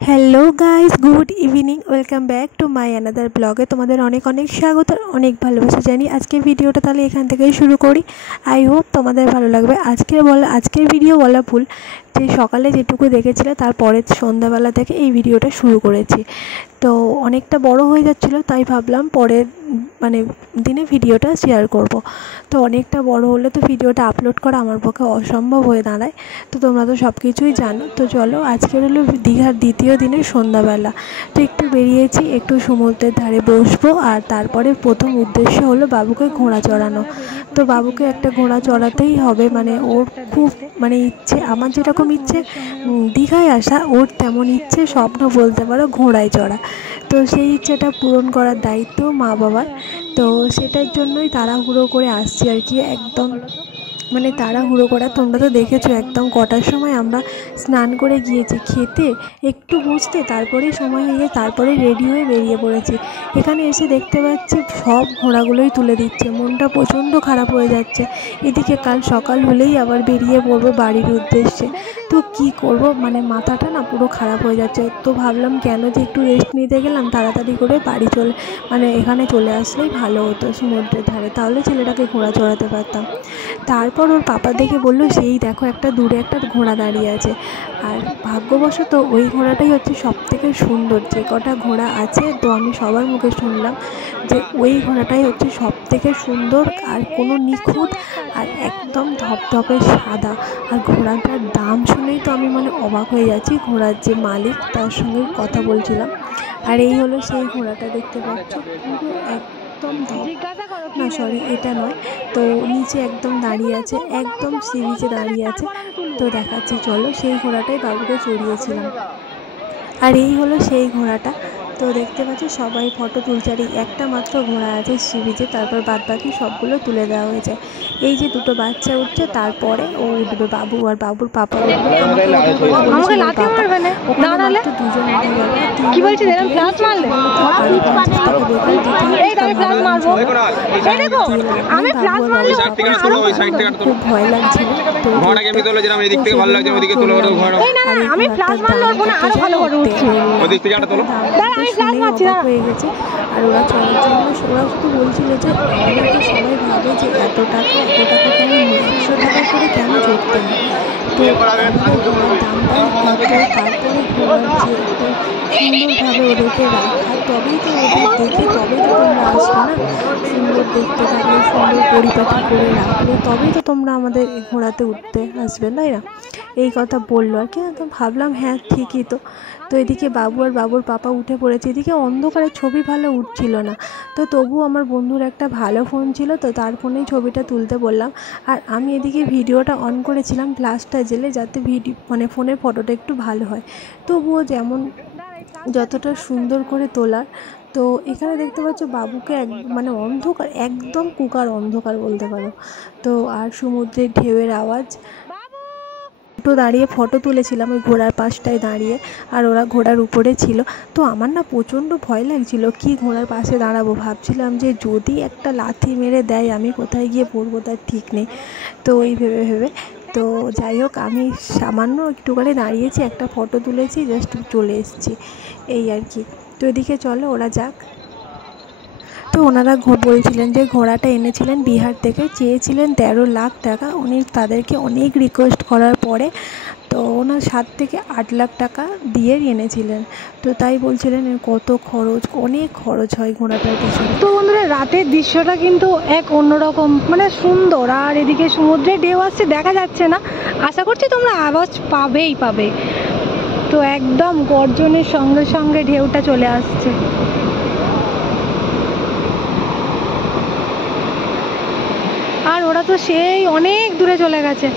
Hello guys, good evening, welcome back to my another ব্লগে। তোমাদের অনেক অনেক স্বাগত, অনেক ভালোবাসা জানি। আজকের ভিডিওটা তাহলে এখান থেকেই শুরু করি। আই হোপ তোমাদের ভালো লাগবে। আজকের ভিডিও বলা ভুল, যে সকালে যেটুকু দেখেছিলে তারপরে সন্ধ্যাবেলা থেকে এই ভিডিওটা শুরু করেছি। তো অনেকটা বড় হয়ে যাচ্ছিলো, তাই ভাবলাম পরের দিনে ভিডিওটা শেয়ার করব। তো অনেকটা বড় হলে তো ভিডিওটা আপলোড করা আমার পক্ষে অসম্ভব হয়ে দাঁড়ায়। তো তোমরা তো সব কিছুই জানো। তো চলো, আজকের হলো দীঘার দ্বিতীয় দিনের সন্ধ্যাবেলা। তো একটু বেরিয়েছি, একটু সমুদ্রের ধারে বসবো, আর তারপরে প্রথম উদ্দেশ্য হলো বাবুকে ঘোড়া চড়ানো। তো বাবুকে একটা ঘোড়া চড়াতেই হবে, ওর খুব ইচ্ছে, আমার যেরকম ইচ্ছে দীঘায় আসা, ওর তেমন ইচ্ছে, স্বপ্ন বলতে পারো ঘোড়ায় চড়া। তো সেই ইচ্ছেটা পূরণ করার দায়িত্ব মা বাবার। তো সেটার জন্যই তাড়াহুড়ো করে আসছি আর কি, একদম তাড়াহুড়ো করা। তোমরা তো দেখেছো একদম কটার সময় আমরা স্নান করে গিয়েছি, খেতে একটু বসতে, তারপরেই সময় হয়ে তারপরে রেডি হয়ে বেরিয়ে পড়েছি। এখানে এসে দেখতে পাচ্ছি সব ঘোড়াগুলোই তুলে দিচ্ছে, মনটা প্রচণ্ড খারাপ হয়ে যাচ্ছে। এদিকে কাল সকাল হলেই আবার বেরিয়ে পড়বো বাড়ির উদ্দেশ্যে। তো কি করব, মাথাটা না পুরো খারাপ হয়ে যাচ্ছে। তো ভাবলাম কেন যে একটু রেস্ট নিতে গেলাম, তাড়াতাড়ি করে বাড়ি এখানে চলে আসলেই ভালো হতো সমুদ্রের ধারে, তাহলে ছেলেটাকে ঘোড়া চড়াতে পারতাম। তারপর ওর পাপা দেখে বলল, সেই দেখো একটা দূরে একটা ঘোড়া দাঁড়িয়ে আছে। আর ভাগ্যবশত ওই ঘোড়াটাই হচ্ছে সবথেকে সুন্দর, যে কটা ঘোড়া আছে। তো আমি সবার মুখে শুনলাম যে ওই ঘোড়াটাই হচ্ছে সবথেকে সুন্দর, আর কোনো নিখুঁত, আর একদম ধপধপে সাদা। আর ঘোড়াটার দাম শুনেই তো আমি অবাক হয়ে যাচ্ছি। ঘোড়ার যে মালিক, তার সঙ্গে কথা বলছিলাম। আর এই হলো সেই ঘোড়াটা, দেখতে পাচ্ছ পুরো একদম না সরি এটা নয়, তো নিচে একদম দাঁড়িয়ে আছে, একদম সি বিচে দাঁড়িয়ে আছে। তো দেখাচ্ছি চলো, সেই ঘোড়াটাই বাবুকে চড়িয়েছিলাম। আর এই হলো সেই ঘোড়াটা। তো দেখতে পাচ্ছ সবাই ফটো তুলছে, আর এই একটা মাত্র ঘোড়া আছে সি বিচে, তারপর বাদ বাকি সবগুলো তুলে দেওয়া হয়েছে। এই যে দুটো বাচ্চা উঠছে, তারপরে ও উঠবে বাবু, আর বাবুর পাপা উঠবে। ওখানে মাত্র দুজন উঠে যাবে, খুব ভয় লাগছিল। তো হয়ে গেছে। আর ওরা চলার জন্য ওরা শুধু বলছিল যে আমাদেরকে সবাই ভাবে যে এত টাকা কেন, 100 টাকা করে কেন চড়তে হয়। তো দামটাই তারপরে ঘোরার যে একটা সুন্দরভাবে ওদেরকে রাখা, তবেই তো ওদের দেখে তবেই তো তোমরা আসবে না। সুন্দর দেখতে থাকলে, সুন্দর পরিপাটি করে রাখলে তবেই তো তোমরা আমাদের ঘোড়াতে উঠতে আসবে, তাই না? এই কথা বললো আর কি। তো ভাবলাম হ্যাঁ ঠিকই তো। তো এদিকে বাবু আর বাবুর পাপা উঠে পড়েছে। এদিকে অন্ধকারে ছবি ভালো উঠছিল না, তো তবু আমার বন্ধুর একটা ভালো ফোন ছিল, তো তার ফোনেই ছবিটা তুলতে বললাম। আর আমি এদিকে ভিডিওটা অন করেছিলাম ফ্ল্যাশটা জেলে, যাতে ফোনের ফটোটা একটু ভালো হয়। তবুও যতটা সুন্দর করে তোলার। তো এখানে দেখতে পাচ্ছ বাবুকে অন্ধকার, একদম কুকার অন্ধকার বলতে পারো। তো আর সমুদ্রের ঢেউয়ের আওয়াজ। দাঁড়িয়ে ফটো তুলেছিলাম ওই ঘোড়ার পাশটায় দাঁড়িয়ে, আর ওরা ঘোড়ার উপরে ছিল। তো আমার না প্রচণ্ড ভয় লাগছিল, কি ঘোড়ার পাশে দাঁড়াবো, ভাবছিলাম যে যদি একটা লাথি মেরে দেয় আমি কোথায় গিয়ে পড়বো তার ঠিক নেই। তো ওই ভেবে তো যাই হোক, আমি সামান্য একটুখানি দাঁড়িয়েছি, একটা ফটো তুলেছি, জাস্ট চলে এসেছি, এই আর কি। তো এদিকে চলো ওরা যাক। তো ওনারা বলছিলেন যে ঘোড়াটা এনেছিলেন বিহার থেকে, চেয়েছিলেন 13 লাখ টাকা। উনি তাদেরকে অনেক রিকোয়েস্ট করার পরে তো ওনার 7 থেকে 8 লাখ টাকা দিয়ে এনেছিলেন। তো তাই বলছিলেন কত খরচ, অনেক খরচ হয় ঘোড়াটার পিছনে। তো বন্ধুরা, রাতের দৃশ্যটা কিন্তু এক অন্যরকম সুন্দর। আর এদিকে সমুদ্রে ঢেউ আসছে, দেখা যাচ্ছে না, আশা করছি তোমরা আওয়াজ পাবে। তো একদম গর্জনের সঙ্গে সঙ্গে ঢেউটা চলে আসছে। আর ওরা তো সেই অনেক দূরে চলে গেছে,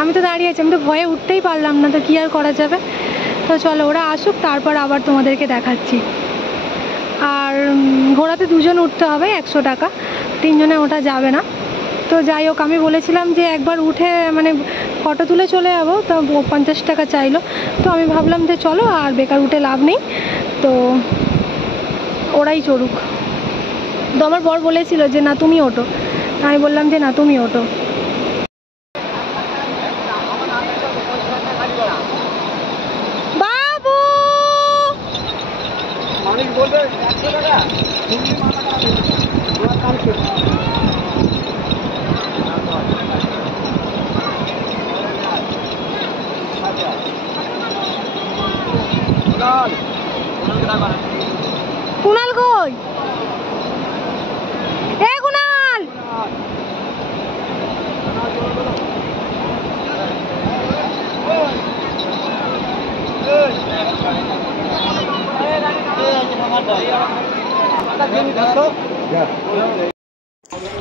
আমি তো দাঁড়িয়ে আছি, আমি তো ভয়ে উঠতেই পারলাম না, তো কি আর করা যাবে। তো চলো ওরা আসুক, তারপর আবার তোমাদেরকে দেখাচ্ছি। আর ঘোড়াতে দুজন উঠতে হবে, 100 টাকা, 3 জনে ওঠা যাবে না। তো যাই হোক, আমি বলেছিলাম যে একবার উঠে ফটো তুলে চলে যাবো, তো 50 টাকা চাইলো। তো আমি ভাবলাম যে চলো, আর বেকার উঠে লাভ নেই, তো ওরাই চড়ুক। তো আমার বর বলেছিল যে না তুমি ওঠো, আমি বললাম যে না তুমি ওঠো। বাবু কুনাল কই? এ কুনাল,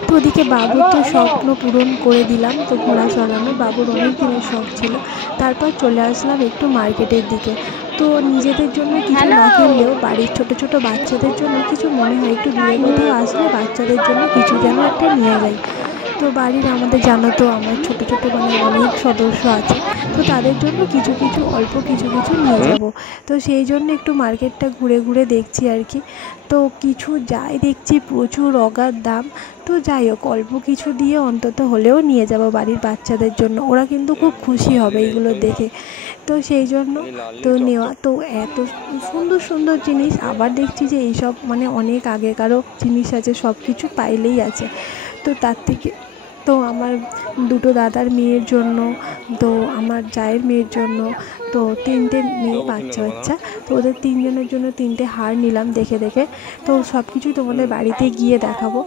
তো ওদিকে বাবুর তো স্বপ্ন পূরণ করে দিলাম। তো ঘোড়া চড়ানো বাবুর অনেক দিনের শখ ছিল। তারপর চলে আসলাম একটু মার্কেটের দিকে। তো নিজেদের জন্য কিছু না কিনলেও বাড়ির ছোট ছোট বাচ্চাদের জন্য কিছু মনে হয় একটু দূরে কোথাও আসলে বাচ্চাদের জন্য কিছু যেন একটা নিয়ে যাই। তো বাড়ির আমাদের জানো তো আমার ছোট ছোট মানে অনেক সদস্য আছে, তো তাদের জন্য কিছু কিছু অল্প কিছু কিছু নিয়ে যাব। তো সেই জন্য একটু মার্কেটটা ঘুরে ঘুরে দেখছি আর কি। তো কিছু যাই দেখছি প্রচুর অগাধ দাম। তো যাই হোক অল্প কিছু দিয়ে অন্তত হলেও নিয়ে যাব বাড়ির বাচ্চাদের জন্য, ওরা কিন্তু খুব খুশি হবে এগুলো দেখে। তো সেই জন্য তো নেওয়া, তো এত সুন্দর সুন্দর জিনিস, আবার দেখছি যে এইসব মানে অনেক আগেকারও জিনিস আছে, সব কিছু পাইলেই আছে। তো তার থেকে তো আমার দুটো দাদার মেয়ের জন্য, তো আমার জায়ের মেয়ের জন্য, তো তিনটে মেয়ে বাচ্চা বাচ্চা, তো ওদের তিনজনের জন্য তিনটে হার নিলাম দেখে দেখে। তো সব কিছুই তোমাদের বাড়িতে গিয়ে দেখাবো,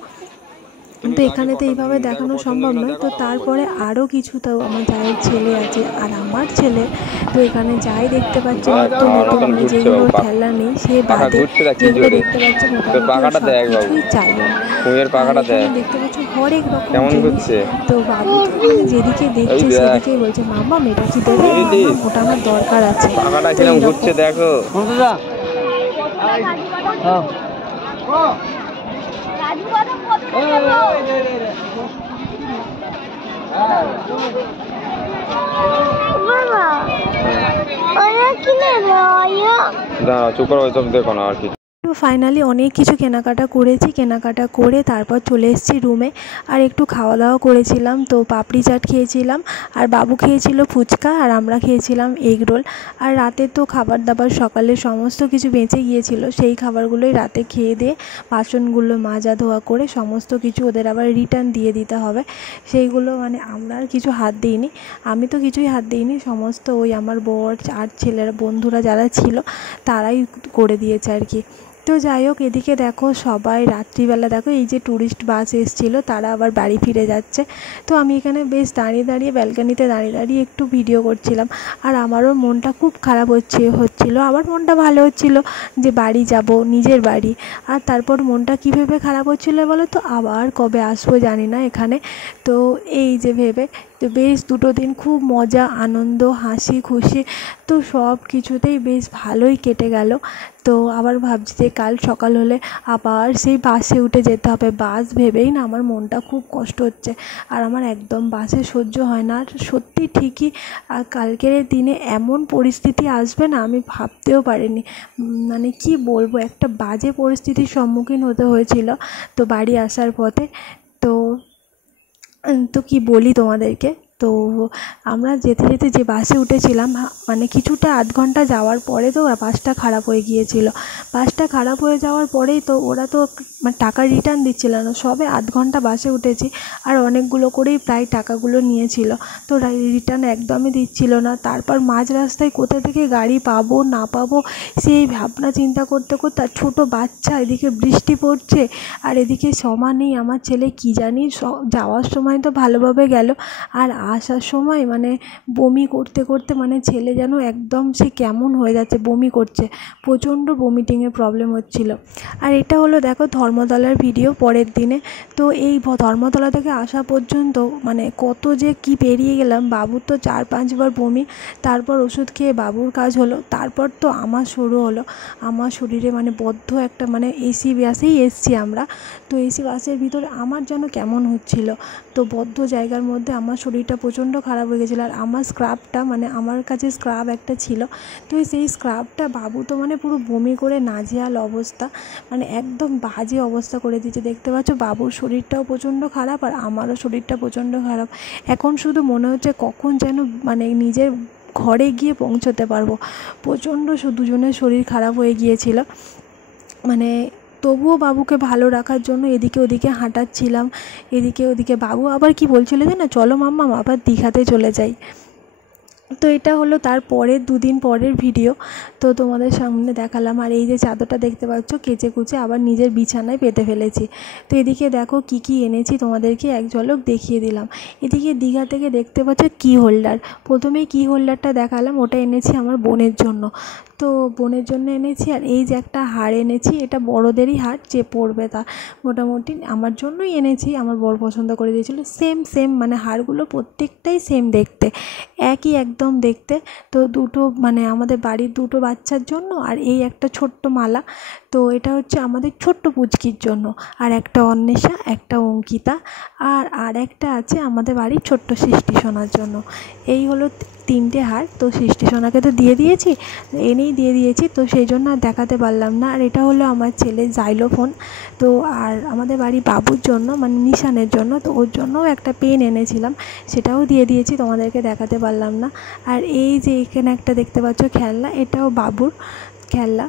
তো এখানে তো এইভাবে দেখানো সম্ভব নয়। তো তারপরে আরও কিছু, তো আমার জায়ের ছেলে আছে আর আমার ছেলে, তো এখানে যাই দেখতে পাচ্ছি নতুন নতুন মানে যেগুলোর খেলা নেই সে বাদে যেগুলো দেখতে পাচ্ছি মোটামুটি সব কিছুই চাই। দেখতে পাচ্ছি হরেক রকম জিনিস। তো বাবু তো মানে যেদিকে দেখছে সেদিকেই বলছে মামা এটা কি দেবে, মামা ওটা আমার দরকার আছে। দেখো দাঁড়া চুপ করো, ওইসব দেখো না আর কি। তো ফাইনালি অনেক কিছু কেনাকাটা করেছি, কেনাকাটা করে তারপর চলে এসেছি রুমে। আর একটু খাওয়া দাওয়া করেছিলাম, তো পাপড়ি চাট খেয়েছিলাম, আর বাবু খেয়েছিল ফুচকা, আর আমরা খেয়েছিলাম এগ রোল। আর রাতে তো খাবার দাবার সকালে সমস্ত কিছু বেঁচে গিয়েছিল, সেই খাবারগুলোই রাতে খেয়ে দিয়ে বাসনগুলো মাজা ধোয়া করে সমস্ত কিছু ওদের আবার রিটার্ন দিয়ে দিতে হবে। সেইগুলো মানে আমরা আর কিছু হাত দিইনি, আমি তো কিছুই হাত দিইনি, সমস্ত ওই আমার বর আর ছেলেরা বন্ধুরা যারা ছিল তারাই করে দিয়েছে আর কি। তো যাই হোক এদিকে দেখো সবাই রাত্রিবেলা দেখো এই যে ট্যুরিস্ট বাস এসেছিলো তারা আবার বাড়ি ফিরে যাচ্ছে। তো আমি এখানে বেশ দাঁড়িয়ে দাঁড়িয়ে ব্যালকানিতে দাঁড়িয়ে দাঁড়িয়ে একটু ভিডিও করছিলাম। আর আমারও মনটা খুব খারাপ হচ্ছিলো, আবার মনটা ভালো হচ্ছিলো যে বাড়ি যাব, নিজের বাড়ি। আর তারপর মনটা কী ভেবে খারাপ হচ্ছিলো বলো তো, আবার কবে আসবো জানি না এখানে। তো এই যে ভেবে, তো বেশ দুটো দিন খুব মজা আনন্দ হাসি খুশি, তো সব কিছুতেই বেশ ভালোই কেটে গেল। তো আবার ভাবছি যে কাল সকাল হলে আবার সেই বাসে উঠে যেতে হবে, বাস ভেবেই না আমার মনটা খুব কষ্ট হচ্ছে। আর আমার একদম বাসে সহ্য হয় না, আর সত্যি ঠিকই আর কালকের দিনে এমন পরিস্থিতি আসবে না আমি ভাবতেও পারিনি। মানে কি বলবো, একটা বাজে পরিস্থিতির সম্মুখীন হতে হয়েছিল তো বাড়ি আসার পথে। তো কি বলি তোমাদেরকে, তো আমরা যেতে যেতে যে বাসে উঠেছিলাম মানে কিছুটা আধ ঘন্টা যাওয়ার পরে তো বাসটা খারাপ হয়ে গিয়েছিল। বাসটা খারাপ হয়ে যাওয়ার পরেই তো ওরা তো মানে টাকা রিটার্ন দিচ্ছিল না, সবে আধ ঘন্টা বাসে উঠেছি আর অনেকগুলো করেই প্রায় টাকাগুলো নিয়েছিল, তো রিটার্ন একদমই দিচ্ছিল না। তারপর মাঝ রাস্তায় কোথা থেকে গাড়ি পাবো না পাবো সেই ভাবনা চিন্তা করতে করতে, আর ছোটো বাচ্চা, এদিকে বৃষ্টি পড়ছে আর এদিকে সমানেই আমার ছেলে কী জানি যাওয়ার সময় তো ভালোভাবে গেল, আর আসার সময় মানে বমি করতে করতে মানে ছেলে যেন একদম সে কেমন হয়ে যাচ্ছে, বমি করছে, প্রচণ্ড ভমিটিংয়ের প্রবলেম হচ্ছিল। আর এটা হলো দেখো ধর্মতলার ভিডিও পরের দিনে। তো এই ধর্মতলা থেকে আসা পর্যন্ত মানে কত যে কি পেরিয়ে গেলাম, বাবুর তো 4-5 বার বমি, তারপর ওষুধ খেয়ে বাবুর কাজ হলো, তারপর তো আমার শুরু হলো। আমার শরীরে মানে বদ্ধ একটা মানে এসি বাসেই এসছি আমরা, তো এসি বাসের ভিতরে আমার যেন কেমন হচ্ছিল, তো বদ্ধ জায়গার মধ্যে আমার শরীরটা প্রচণ্ড খারাপ হয়ে গেছিলো। আর আমার স্ক্রাবটা মানে আমার কাছে স্ক্রাব একটা ছিল, তো সেই স্ক্রাবটা বাবু তো মানে পুরো বমি করে নাজেহাল অবস্থা, মানে একদম বাজে অবস্থা করে দিয়েছে। দেখতে পাচ্ছ বাবুর শরীরটাও প্রচণ্ড খারাপ আর আমারও শরীরটা প্রচণ্ড খারাপ। এখন শুধু মনে হচ্ছে কখন যেন মানে নিজের ঘরে গিয়ে পৌঁছতে পারবো, প্রচণ্ড দুজনের শরীর খারাপ হয়ে গিয়েছিল। মানে তবুও বাবুকে ভালো রাখার জন্য এদিকে ওদিকে হাঁটাচ্ছিলাম, এদিকে ওদিকে। বাবু আবার কি বলছিল যে না চলো মাম্মা আবার দীঘাতে চলে যাই। তো এটা হলো তার পরের 2 দিন পরের ভিডিও, তো তোমাদের সামনে দেখালাম। আর এই যে চাদরটা দেখতে পাচ্ছ কেচে কুচে আবার নিজের বিছানায় পেতে ফেলেছি। তো এদিকে দেখো কি কি এনেছি তোমাদেরকে এক ঝলক দেখিয়ে দিলাম। এদিকে দীঘা থেকে দেখতে পাচ্ছ কি হোল্ডার, প্রথমেই কি হোল্ডারটা দেখালাম, ওটা এনেছি আমার বোনের জন্য। তো বোনের জন্য এনেছি। আর এই যে একটা হার এনেছি, এটা বড়োদেরই হার, যে পরবে তা। মোটামুটি আমার জন্যই এনেছি, আমার বর পছন্দ করে দিয়েছিল। সেম মানে হারগুলো প্রত্যেকটাই সেম দেখতে, একই একদম দেখতে। তো দুটো মানে আমাদের বাড়ির 2টো বাচ্চার জন্য, আর এই একটা ছোট্ট মালা। তো এটা হচ্ছে আমাদের ছোট্ট পুচকির জন্য, আর একটা অন্বেষা, একটা অঙ্কিতা, আর একটা আছে আমাদের বাড়ির ছোট্ট সৃষ্টি সোনার জন্য। এই হলো 3টে হার। তো সৃষ্টি সোনাকে তো দিয়ে দিয়েছি, তো সেই জন্য আর দেখাতে পারলাম না। আর এটা হলো আমার ছেলে জাইলোফোন। তো আর আমাদের বাড়ি বাবুর জন্য মানে নিশানের জন্য, তো ওর জন্যও একটা পেন এনেছিলাম, সেটাও দিয়ে দিয়েছি, তোমাদেরকে দেখাতে পারলাম না। আর এই যে এখানে একটা দেখতে পাচ্ছ খেলনা, এটাও বাবুর খেলনা।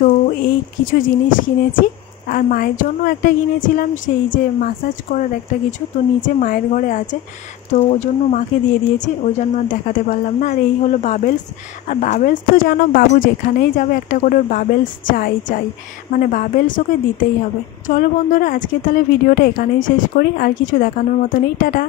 তো এই কিছু জিনিস কিনেছি। আর মায়ের জন্য একটা কিনেছিলাম, সেই যে মাসাজ করার একটা কিছু, তো নিচে মায়ের ঘরে আছে, তো ওই জন্য মাকে দিয়ে দিয়েছি, ওই জন্য আর দেখাতে পারলাম না। আর এই হলো বাবেলস। আর বাবেলস তো জানো বাবু যেখানেই যাবে একটা করে ওর বাবেলস চাই, মানে বাবেলস ওকে দিতেই হবে। চলো বন্ধুরা, আজকে তাহলে ভিডিওটা এখানেই শেষ করি, আর কিছু দেখানোর মতো নেই। টাটা।